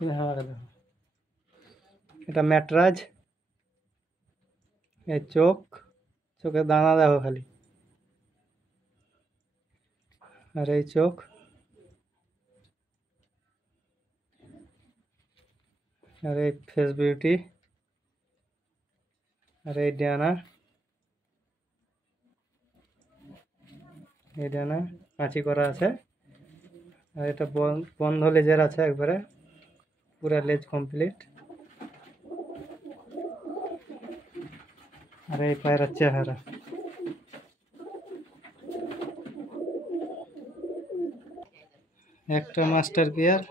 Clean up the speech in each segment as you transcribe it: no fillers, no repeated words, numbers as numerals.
দেখো, এটা ম্যাটরাজ। এই চোখের দানা দেখো খালি, আর এই চোখ, আর এই ফেস বিউটি, আর এই ডানা, কাঁচি করা আছে। আর এটা বন্ধ লেজের আছে, একবারে পুরা লেজ কমপ্লিট। আর এই পায়রার চেহারা, একটা মাস্টার পেয়ার।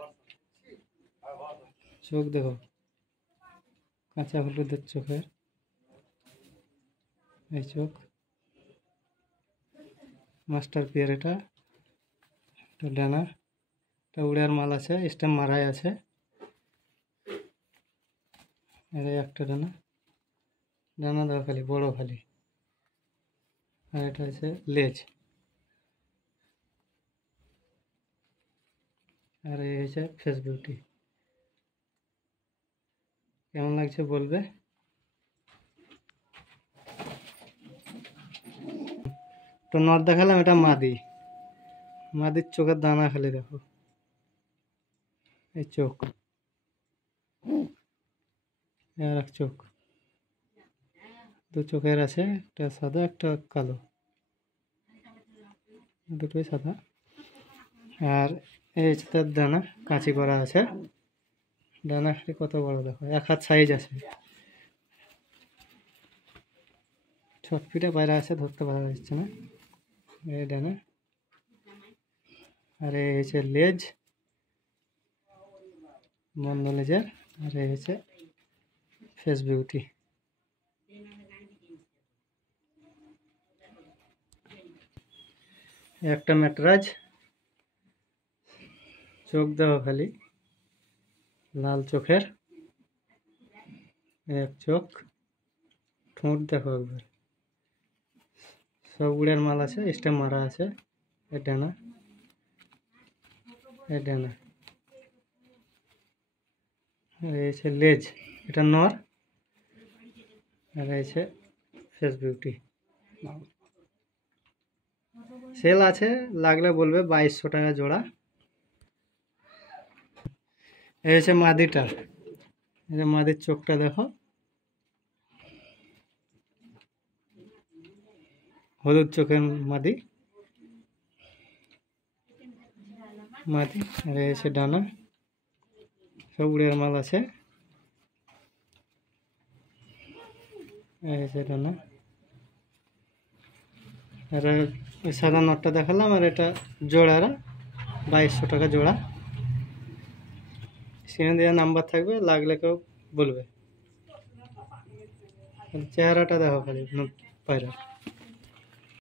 চোখ দেখো, কাঁচা হলুদের চোখের, এই চোখ মাস্টার পেয়ার। এটা ডানা, এটা উড়ার মাল আছে, স্টেম মারাই আছে। আর একটা ডানা দেখো খালি, বড় খালি। আর এটা হচ্ছে লেজ। আর এই হচ্ছে ফেস বিউটি। কেমন লাগছে বলবে। তো নর দেখালাম, এটা মাদির চোখের দানা খালি দেখো, এই চোখ, আর এক চোখ, দু চোখের আছে, একটা সাদা একটা কালো, দুটোই সাদা। আর এই হচ্ছে তার ডানা, কাঁচি করা আছে। ডানা কত বড় দেখো, 1 হাত সাইজ আছে। ছটপিটা পায়রা আছে, ধরতে পারা যাচ্ছে না। এই ডানা, আর এই হচ্ছে লেজ, বন্ধ লেজের। আর এই হচ্ছে ফেস বিউটি। একটা ম্যাটরাজ, চোখ দেখো খালি, লাল চোখের, এক চোখ, ঠোঁট দেখো একবার, সব উড়ের মাল আছে, স্টেম মারা আছে। এই ডানা, আর এই হচ্ছে লেজ, এটা নর। আর এই হচ্ছে ফেস বিউটি। সেল আছে, লাগলে বলবে, 2200 টাকা জোড়া। এই হচ্ছে মাদিটা, এই যে মাদির চোখটা দেখো, হলুদ চোখের মাদি। আর এই হচ্ছে ডানা, সব উড়ের মাল আছে। এই হচ্ছে ডানা। আর সাদা নটটা দেখালাম, আর এটা জোড়ারা 2200 টাকা জোড়া। স্ক্রিনে দেওয়া নাম্বার থাকবে, লাগলে কেউ বলবে। চেহারাটা দেখো খালি পায়রা।